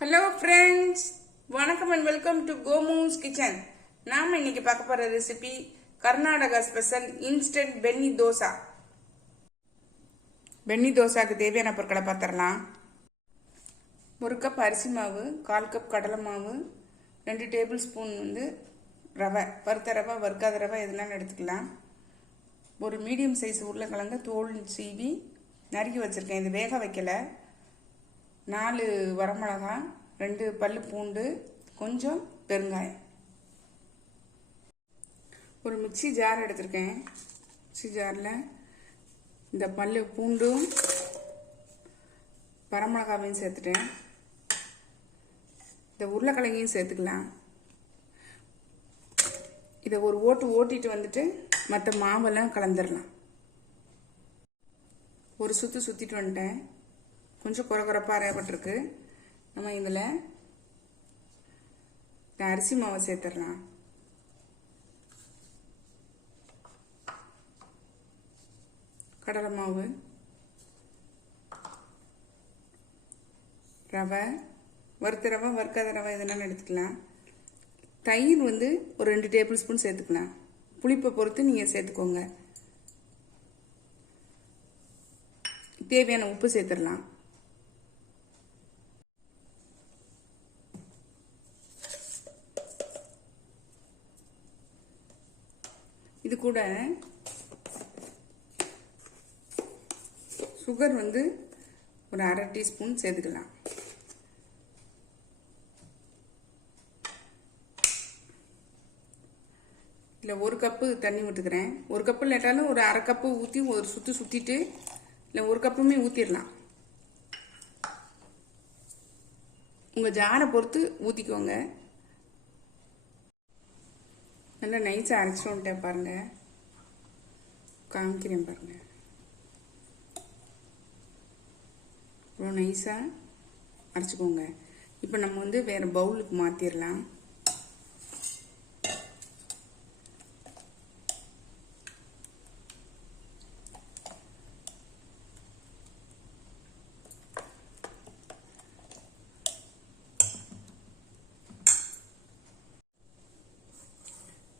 Hello friends, வணக்கம் and welcome to Gomu's kitchen. நாம இன்னைக்கு பார்க்க போற recipe Karnataka special instant benne dosa. Benne தோசாக்கு தேவையான பொருட்களை பார்த்துடலாம். 1 கப் அரிசி மாவு, 1/4 கப் கடலை மாவு, 2 டேபிள் ஸ்பூன் ரவை, வறுத்த ரவை வறுக்காத ரவை எதுனாலும் எடுத்துக்கலாம். ஒரு மீடியம் சைஸ் உருளைக்கிழங்கு தோல் சீவி நறுக்கி வச்சிருக்கேன். இது வேக வைக்கல. 4 வரமிளகாய், 2 பல்லு பூண்டு, கொஞ்சம் பெருங்காயம். ஒரு மிக்சி ஜார் எடுத்திருக்கேன். மிக்சி ஜாரில் இந்த பல்லு பூண்டும் வரமிளகாவையும் சேர்த்துட்டேன். இந்த உருளைக்கிழங்கையும் சேர்த்துக்கலாம். இதை ஒரு ஓட்டிட்டு வந்துட்டு மற்ற மாவெல்லாம் கலந்துடலாம். ஒரு சுற்றிட்டு வந்துட்டேன். கொஞ்சம் குறகுறப்பாக அரையப்பட்டிருக்கு. நம்ம இதில் இந்த அரிசி மாவை சேர்த்துடலாம். கடலை மாவு, ரவை, வறுத்த ரவை வறுக்காத ரவை இதெல்லாம் எடுத்துக்கலாம். தயிர் ஒரு 2 டேபிள் ஸ்பூன் சேர்த்துக்கலாம். புளிப்பை பொறுத்து நீங்கள் சேர்த்துக்கோங்க. தேவையான உப்பு சேர்த்துடலாம். இது கூட சுகர் ஒரு 1/2 டீஸ்பூன் சேர்த்துக்கலாம். இல்லை 1 கப்பு தண்ணி ஊற்றுக்கிறேன். 1 கப்பு இல்லாட்டாலும் ஒரு 1/2 கப்பு ஊற்றி ஒரு சுற்றிட்டு இல்லை 1 கப்புமே ஊற்றிடலாம். உங்கள் ஜாரை பொறுத்து ஊற்றிக்கோங்க. நல்லா நைஸாக அரைச்சிட்டு வந்துட்டேன் பாருங்க. காமிக்கிறேன் பாருங்க. இவ்வளோ நைஸாக அரைச்சிக்கோங்க. இப்போ நம்ம வேறு பவுலுக்கு மாற்றிடலாம்.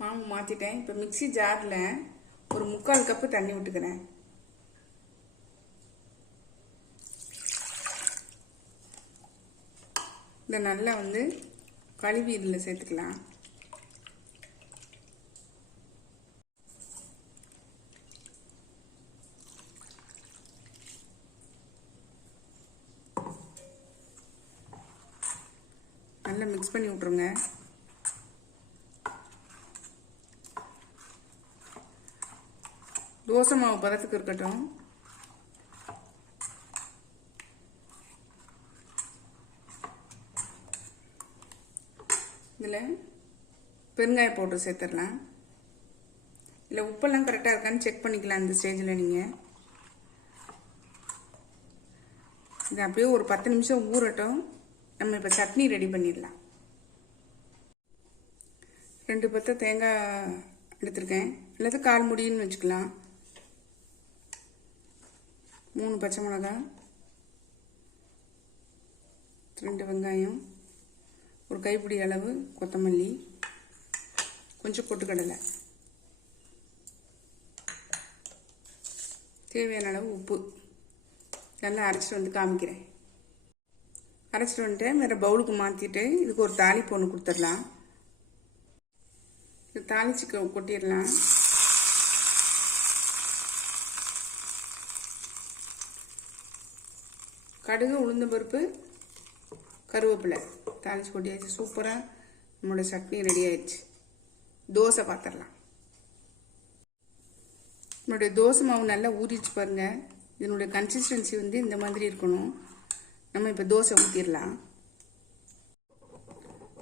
மாவு மாற்றிட்டேன். இப்போ மிக்சி ஜாரில் ஒரு 3/4 கப்பு தண்ணி விட்டுக்கிறேன். இதை நல்லா கழுவி இதில் சேர்த்துக்கலாம். நல்லா மிக்ஸ் பண்ணி விட்ருங்க. தோசை மாவு பதத்துக்கு இருக்கட்டும். இதில் பெருங்காய பவுடர் சேர்த்துடலாம். இல்லை உப்பெல்லாம் கரெக்டாக இருக்கான்னு செக் பண்ணிக்கலாம். இந்த ஸ்டேஜில் நீங்கள் இது அப்படியே ஒரு 10 நிமிஷம் ஊறட்டும். நம்ம இப்போ சட்னி ரெடி பண்ணிடலாம். 2 பத்தை தேங்காய் எடுத்திருக்கேன். அல்லது 1/4 முடின்னு வச்சுக்கலாம். 3 பச்சை மிளகாய், 2 வெங்காயம், ஒரு கைப்பிடி அளவு கொத்தமல்லி, கொஞ்சம் பொட்டுக்கடலை, தேவையான அளவு உப்பு. நல்லா அரைச்சிட்டு காமிக்கிறேன். அரைச்சிட்டு வந்துட்டு வேறு பவுலுக்கு மாற்றிட்டு இதுக்கு ஒரு தாளிப்பு ஒன்று கொடுத்துடலாம். இது தாளிச்சு கொட்டிடலாம். கடுகு, உளுந்தம்பருப்பு, கருவேப்பிலை தாளிச்சு கொட்டியாச்சு. சூப்பராக நம்மளோட சட்னி ரெடி ஆயிடுச்சு. தோசை பார்த்துடலாம். நம்மளுடைய தோசை மாவு நல்லா ஊறிச்சு பாருங்க. இதனுடைய கன்சிஸ்டன்சி இந்த மாதிரி இருக்கணும். நம்ம இப்போ தோசை ஊற்றிடலாம்.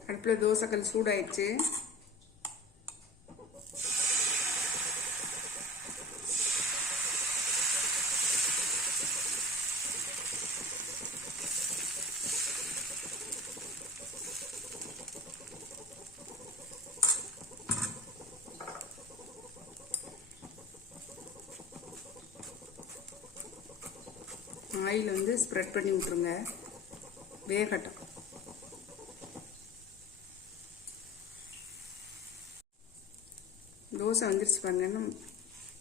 அடுப்பில் தோசைக்கல் சூடாயிடுச்சு. ஆயில் ஸ்ப்ரெட் பண்ணி விட்ருங்க. வேகட்டும். தோசை வந்துருச்சு பாருங்கன்னு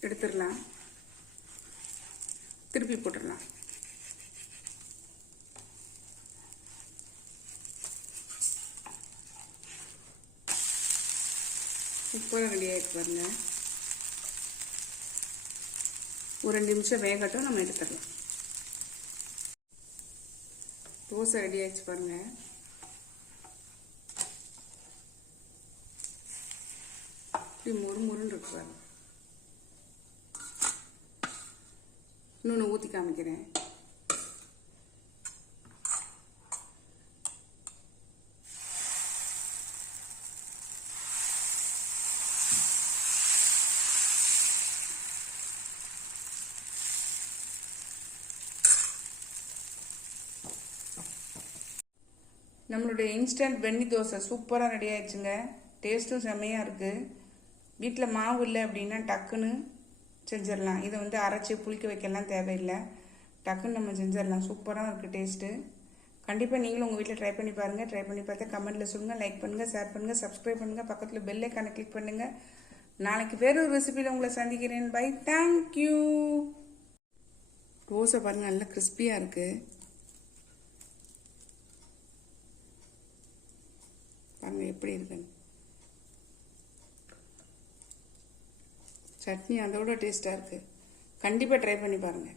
எடுத்துடலாம். திருப்பி போட்டுடலாம். சூப்பராக ரெடி ஆகிட்டு பாருங்க. ஒரு 2 நிமிஷம் வேகட்டும், நம்ம எடுத்துடலாம். தோசை ரெடி ஆகிடுச்சு பாருங்க. இப்படி முறுமுறுன்னு இருக்கு பாருங்க. இன்னொன்று ஊற்றி காமிக்கிறேன். நம்மளுடைய இன்ஸ்டன்ட் வெண்ணி தோசை சூப்பராக ரெடி ஆயிடுச்சுங்க. டேஸ்ட்டும் செம்மையாக இருக்குது. வீட்டில் மாவு இல்லை அப்படின்னா டக்குன்னு செஞ்சிடலாம். இதை வந்து அரைச்சி புளிக்க வைக்கலாம் தேவையில்லை. டக்குன்னு நம்ம செஞ்சிடலாம். சூப்பராக இருக்குது டேஸ்ட்டு. கண்டிப்பாக நீங்களும் உங்கள் வீட்டில் ட்ரை பண்ணி பாருங்கள். ட்ரை பண்ணி பார்த்தா கமெண்ட்டில் சொல்லுங்கள். லைக் பண்ணுங்கள், ஷேர் பண்ணுங்கள், சப்ஸ்கிரைப் பண்ணுங்கள். பக்கத்தில் பெல் ஐக்கானை கிளிக் பண்ணுங்கள். நாளைக்கு வேறு ஒரு ரெசிபியில் உங்களை சந்திக்கிறேன். பை. தேங்க்யூ. தோசை பாருங்கள், நல்லா கிறிஸ்பியாக இருக்குது. பாருங்கள் எப்படி இருக்குன்னு. சட்னி அதோட டேஸ்ட்டாக இருக்குது. கண்டிப்பாக ட்ரை பண்ணி பாருங்கள்.